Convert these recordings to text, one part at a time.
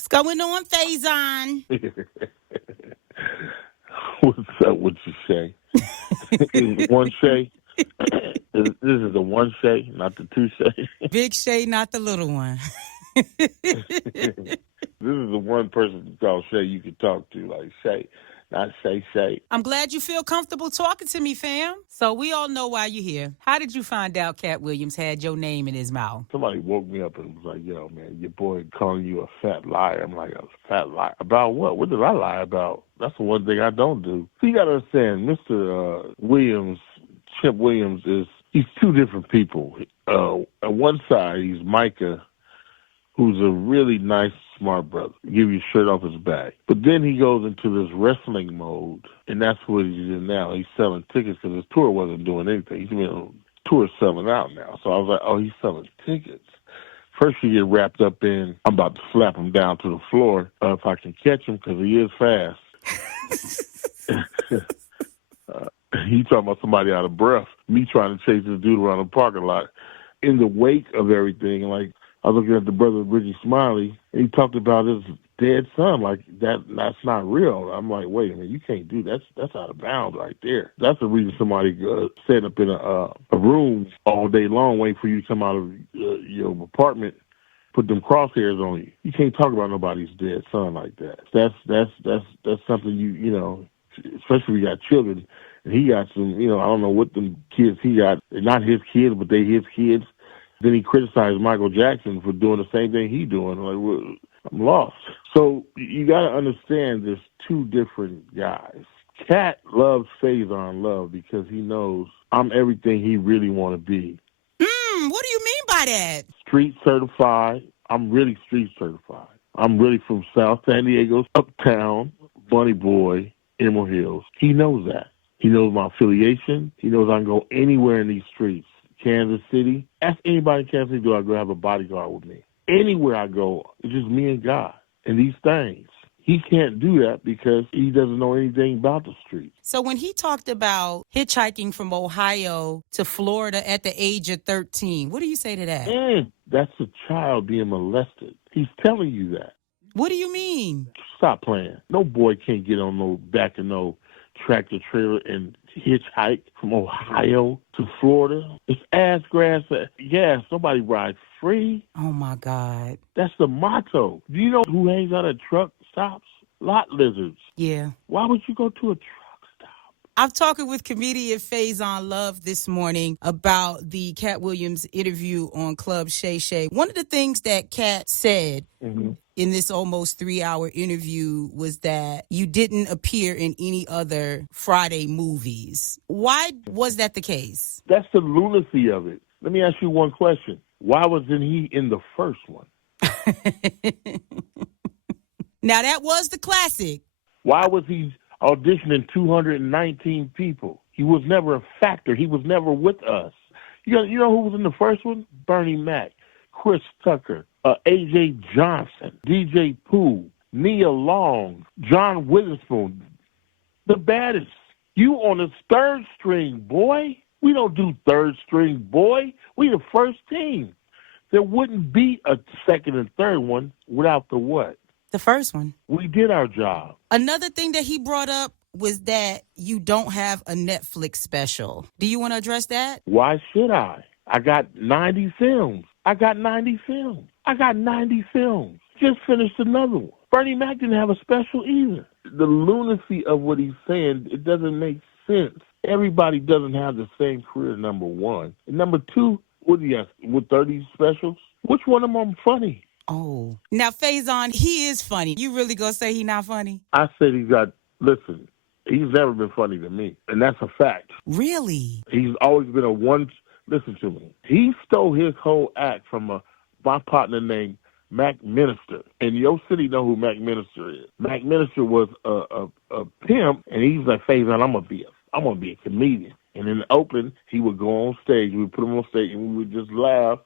What's going on, Faizon? What's up with you, Shay? Is it one Shay? This is the one Shay, not the two Shay. Big Shay, not the little one. This is the one person called Shay you can talk to, like Shay, not Shay. I'm glad you feel comfortable talking to me, fam. So we all know why you're here. How did you find out Katt Williams had your name in his mouth? Somebody woke me up and was like, yo, man, your boy calling you a fat liar. I'm like, a fat liar? About what? What did I lie about? That's the one thing I don't do. So you got to understand, Mr. Williams, Chip Williams, he's two different people. On one side, he's Micah, who's a really nice, smart brother. Give you a shirt off his back. But then he goes into this wrestling mode, and that's what he's in now. He's selling tickets because his tour wasn't doing anything. He's been tour selling out now. So I was like, oh, he's selling tickets. First you get wrapped up in, I'm about to slap him down to the floor if I can catch him because he is fast. He talking about somebody out of breath. Me trying to chase this dude around the parking lot. In the wake of everything, like, I was looking at the brother Richie Smiley, and he talked about his dead son, like that's not real. I'm like, wait a minute, you can't do that. That's out of bounds right there. That's the reason somebody set up in a room all day long waiting for you to come out of your apartment, put them crosshairs on you. You can't talk about nobody's dead son like that. That's something you know, especially if you got children, and he got some, you know, I don't know what them kids he got. They're not his kids, but they his kids. Then he criticized Michael Jackson for doing the same thing he doing. Like, well, I'm lost. So you got to understand there's two different guys. Katt loves Faizon Love because he knows I'm everything he really want to be. What do you mean by that? Street certified. I'm really street certified. I'm really from South San Diego, uptown, Bunny Boy, Emerald Hills. He knows that. He knows my affiliation. He knows I can go anywhere in these streets. Kansas City. Ask anybody in Kansas City, do I go have a bodyguard with me? Anywhere I go, it's just me and God and these things. He can't do that because he doesn't know anything about the streets. So when he talked about hitchhiking from Ohio to Florida at the age of 13, what do you say to that? That's a child being molested. He's telling you that. What do you mean? Stop playing. No boy can't get on no back of no tractor trailer and hitchhike from Ohio to Florida. It's ass grass. Yes, nobody rides free. Oh, my God. That's the motto. Do you know who hangs out at truck stops? Lot lizards. Yeah. Why would you go to a truck stop? I'm talking with comedian Faizon Love this morning about the Katt Williams interview on Club Shay. One of the things that Katt said in this almost 3-hour interview was that you didn't appear in any other Friday movies. Why was that the case? That's the lunacy of it. Let me ask you one question. Why wasn't he in the first one? Now, that was the classic. Why was he auditioning 219 people? He was never a factor. He was never with us. You know who was in the first one? Bernie Mac, Chris Tucker, A.J. Johnson, DJ Pooh, Nia Long, John Witherspoon. The baddest. You on the third string, boy. We don't do third string, boy. We the first team. There wouldn't be a second and third one without the what? The first one. We did our job. Another thing that he brought up was that you don't have a Netflix special. Do you want to address that? Why should I? I got 90 films. Just finished another one. Bernie Mac didn't have a special either. The lunacy of what he's saying, it doesn't make sense. Everybody doesn't have the same career, number one. And number two, what do you have, with 30 specials? Which one of them funny? Oh. Now, Faizon, he is funny. You really gonna say he not funny? I said listen, he's never been funny to me. And that's a fact. Really? He's always been listen to me. He stole his whole act from my partner named Mac Minister. And your city know who Mac Minister is. Mac Minister was a pimp, and he's like, Faizon, I'm gonna be a comedian. And in the open, he would go on stage. We would put him on stage, and we would just laugh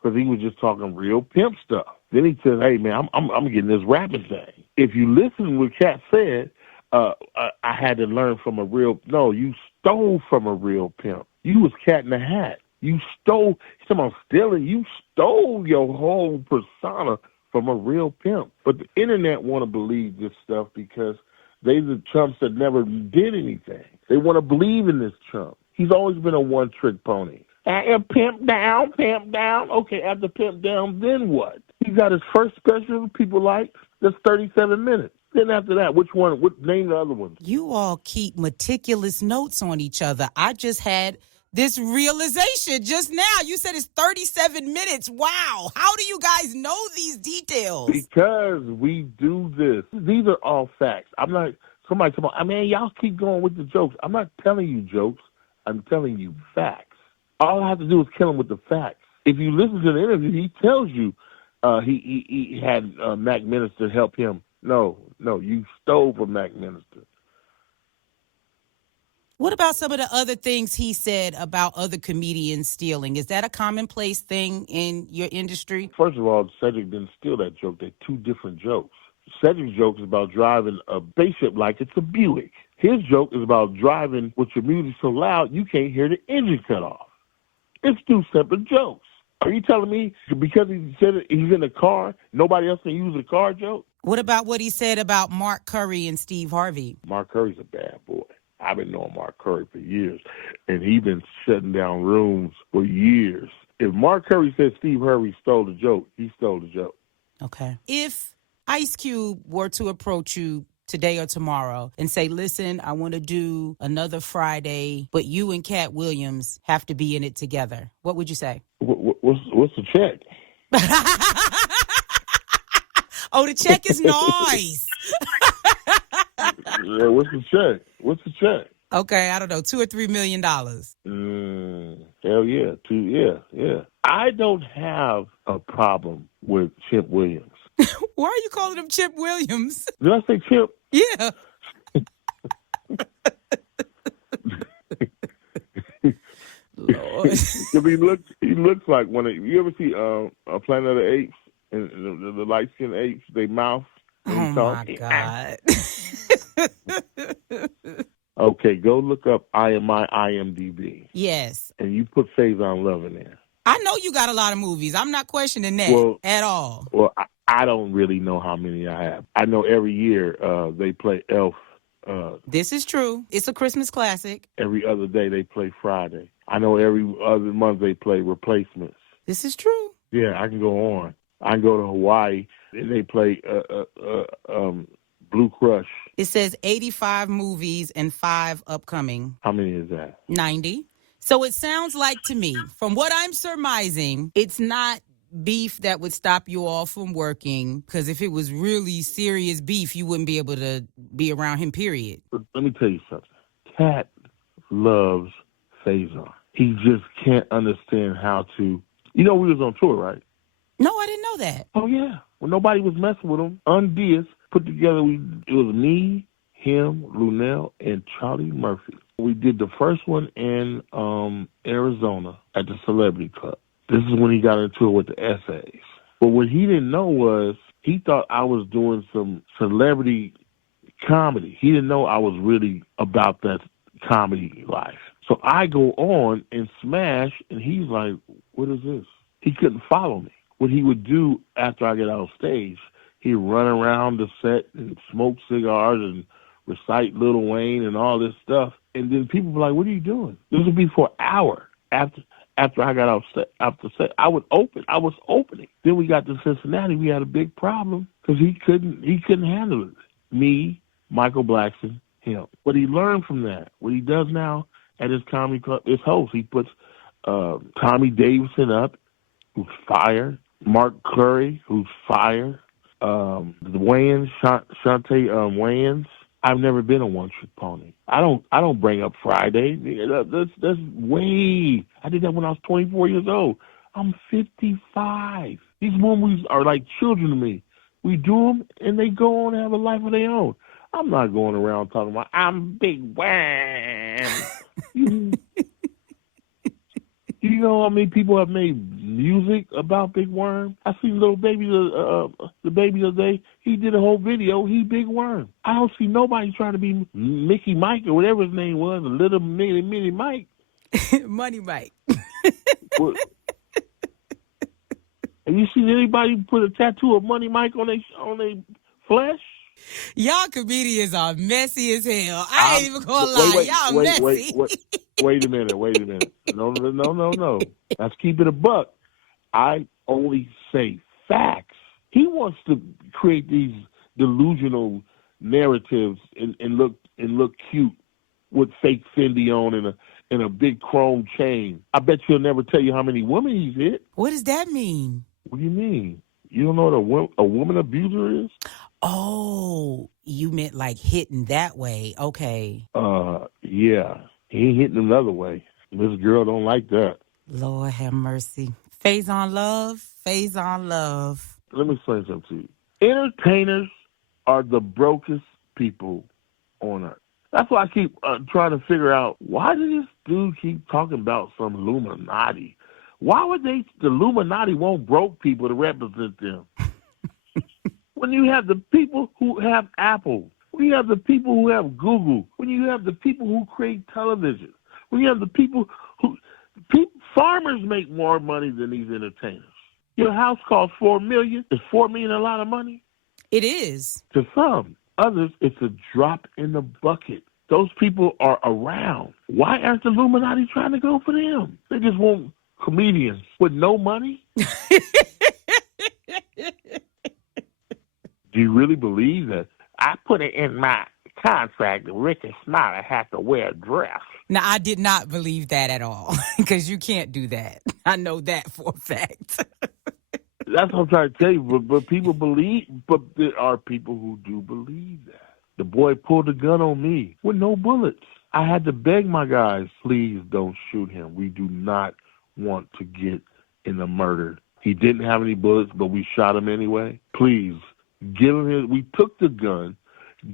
because he was just talking real pimp stuff. Then he said, hey, man, I'm getting this rapping thing. If you listen to what Katt said, I had to learn from you stole from a real pimp. You was Cat in the Hat. You stole, he's talking about stealing, you stole your whole persona from a real pimp. But the internet want to believe this stuff because they the chumps that never did anything. They want to believe in this chump. He's always been a one-trick pony. And pimp down, pimp down. Okay, after pimp down, then what? He got his first special people like, that's 37 minutes. Then after that, which one? Name the other ones. You all keep meticulous notes on each other. I just had this realization just now. You said it's 37 minutes. Wow. How do you guys know these details? Because we do this. These are all facts. I'm not, somebody come on, I mean, y'all keep going with the jokes. I'm not telling you jokes. I'm telling you facts. All I have to do is kill him with the facts. If you listen to the interview, he tells you he had Mac Minister help him. No, you stole from Mac Minister. What about some of the other things he said about other comedians stealing? Is that a commonplace thing in your industry? First of all, Cedric didn't steal that joke. They're two different jokes. Cedric's joke is about driving a spaceship like it's a Buick. His joke is about driving with your music so loud you can't hear the engine cut off. It's two separate jokes. Are you telling me because he said he's in a car, nobody else can use a car joke? What about what he said about Mark Curry and Steve Harvey? Mark Curry's a bad boy. I've been knowing Mark Curry for years, and he's been shutting down rooms for years. If Mark Curry said Steve Harvey stole the joke, he stole the joke. Okay. If Ice Cube were to approach you today or tomorrow and say, listen, I want to do another Friday, but you and Katt Williams have to be in it together, what would you say? What's the check? Oh, the check is nice. Yeah, what's the check? Okay, I don't know, $2 or $3 million. Hell yeah, yeah. I don't have a problem with Chip Williams. Why are you calling him Chip Williams? Did I say Chip? Yeah. Lord. he looks like one of you ever see a Planet of the Apes and the light skinned apes, they mouth. Oh my God. Okay, go look up IMDb. Yes. And you put Faizon Love in there. I know you got a lot of movies. I'm not questioning that at all. Well, I don't really know how many I have. I know every year they play Elf. This is true. It's a Christmas classic. Every other day they play Friday. I know every other month they play Replacements. This is true. Yeah, I can go on. I can go to Hawaii and they play Blue Crush. It says 85 movies and 5 upcoming. How many is that? 90. So it sounds like to me, from what I'm surmising, it's not beef that would stop you all from working, because if it was really serious beef, you wouldn't be able to be around him, period. Let me tell you something. Katt loves Faizon. He just can't understand how to... You know we was on tour, right? No, I didn't know that. Oh, yeah. When nobody was messing with him, Undias put together, it was me, him, Lunel, and Charlie Murphy. We did the first one in Arizona at the Celebrity Club. This is when he got into it with the essays. But what he didn't know was he thought I was doing some celebrity comedy. He didn't know I was really about that comedy life. So I go on and smash, and he's like, what is this? He couldn't follow me. What he would do after I get on stage, he'd run around the set and smoke cigars and recite Lil Wayne and all this stuff. And then people were like, what are you doing? This would be for an hour after I got off the set. I was opening. Then we got to Cincinnati. We had a big problem because he couldn't handle it. Me, Michael Blackson, him. But he learned from that. What he does now at his comedy club, his host, he puts Tommy Davidson up, who's fire. Mark Curry, who's fire. The Wayans, Shantae Wayans. I've never been a one-trick pony. I don't bring up Friday. That's way. I did that when I was 24 years old. I'm 55. These movies are like children to me. We do them, and they go on and have a life of their own. I'm not going around talking about, I'm Big Wham. You know how many people have made music about Big Worm? I seen Little Baby, the baby the other day. He did a whole video. He Big Worm. I don't see nobody trying to be Mickey Mike or whatever his name was, Little Mini Mike. Money Mike. Have you seen anybody put a tattoo of Money Mike on their flesh? Y'all comedians are messy as hell. I ain't even gonna lie. Y'all messy. Wait a minute. No. Let's keep it a buck. I only say facts. He wants to create these delusional narratives and look cute with fake Fendi on and a big chrome chain. I bet he'll never tell you how many women he's hit. What does that mean? What do you mean? You don't know what a woman abuser is? Oh, you meant like hitting that way. Okay. Yeah. He ain't hitting another way. This girl don't like that. Lord have mercy. Faizon Love. Let me explain something to you. Entertainers are the brokest people on earth. That's why I keep trying to figure out, why does this dude keep talking about some Illuminati? Why would the Illuminati want broke people to represent them? When you have the people who have Apple, when you have the people who have Google, when you have the people who create television, when you have the people who... farmers make more money than these entertainers. Your house costs $4 million. Is $4 million a lot of money? It is. To some. Others, it's a drop in the bucket. Those people are around. Why aren't the Illuminati trying to go for them? They just want comedians with no money? Do you really believe that? I put it in my contract that Ricky Smiley had to wear a dress. Now, I did not believe that at all, because you can't do that. I know that for a fact. That's what I'm trying to tell you. But people believe, but there are people who do believe that. The boy pulled a gun on me with no bullets. I had to beg my guys, please don't shoot him. We do not want to get in a murder. He didn't have any bullets, but we shot him anyway. Please, give him his. We took the gun,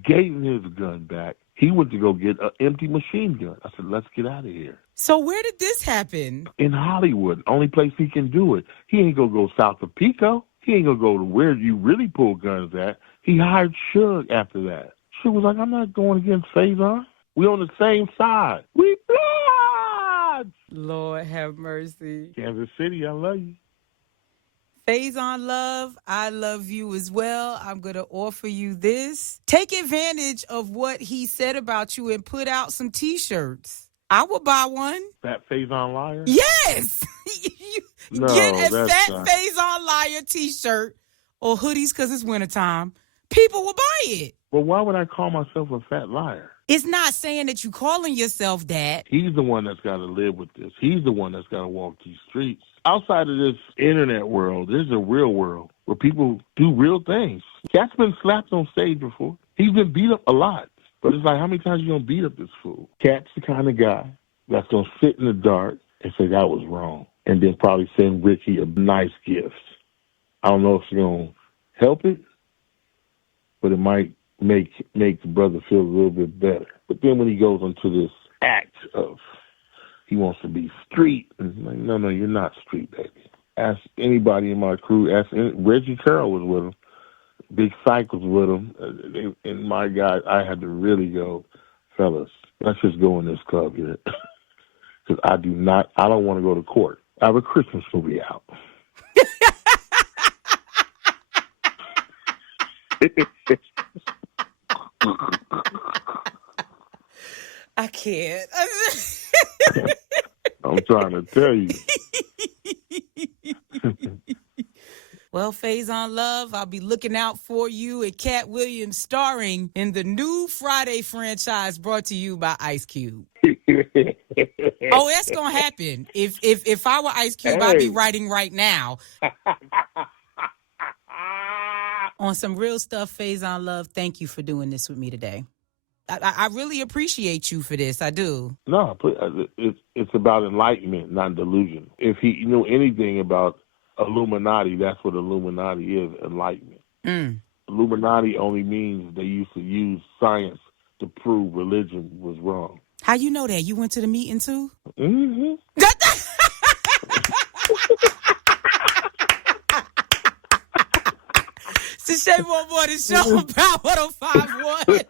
gave him his gun back. He went to go get an empty machine gun. I said, let's get out of here. So where did this happen? In Hollywood. Only place he can do it. He ain't going to go south of Pico. He ain't going to go to where you really pull guns at. He hired Suge after that. Suge was like, I'm not going against Faizon. We on the same side. We blood! Lord have mercy. Kansas City, I love you. Faizon Love, I love you as well. I'm going to offer you this. Take advantage of what he said about you and put out some T-shirts. I will buy one. Fat Faizon Liar? Yes! No, get a Fat not... Faizon Liar T-shirt or hoodies because it's wintertime. People will buy it. Well, why would I call myself a fat liar? It's not saying that you calling yourself that. He's the one that's got to live with this. He's the one that's got to walk these streets. Outside of this internet world, there's a real world where people do real things. Katt's been slapped on stage before. He's been beat up a lot. But it's like, how many times you going to beat up this fool? Katt's the kind of guy that's going to sit in the dark and say that was wrong, and then probably send Ricky a nice gift. I don't know if it's going to help it, but it might make the brother feel a little bit better. But then when he goes into this act of he wants to be street, and like, no, you're not street, baby. Ask anybody in my crew. Reggie Carroll was with him. Big Psych was with him. And my guy, I had to really go, fellas, let's just go in this club here. Because I don't want to go to court. I have a Christmas movie out. I can't. I'm trying to tell you. Well, Faizon Love, I'll be looking out for you and Katt Williams starring in the new Friday franchise brought to you by Ice Cube. Oh, that's going to happen. If I were Ice Cube, I'd be writing right now. On some real stuff, Faizon Love, thank you for doing this with me today. I really appreciate you for this. I do. No, it's about enlightenment, not delusion. If he knew anything about Illuminati, that's what Illuminati is, enlightenment. Illuminati only means they used to use science to prove religion was wrong. How you know that? You went to the meeting too? Mm-hmm. It's the Shay Moore Morning Show, Power 105.1.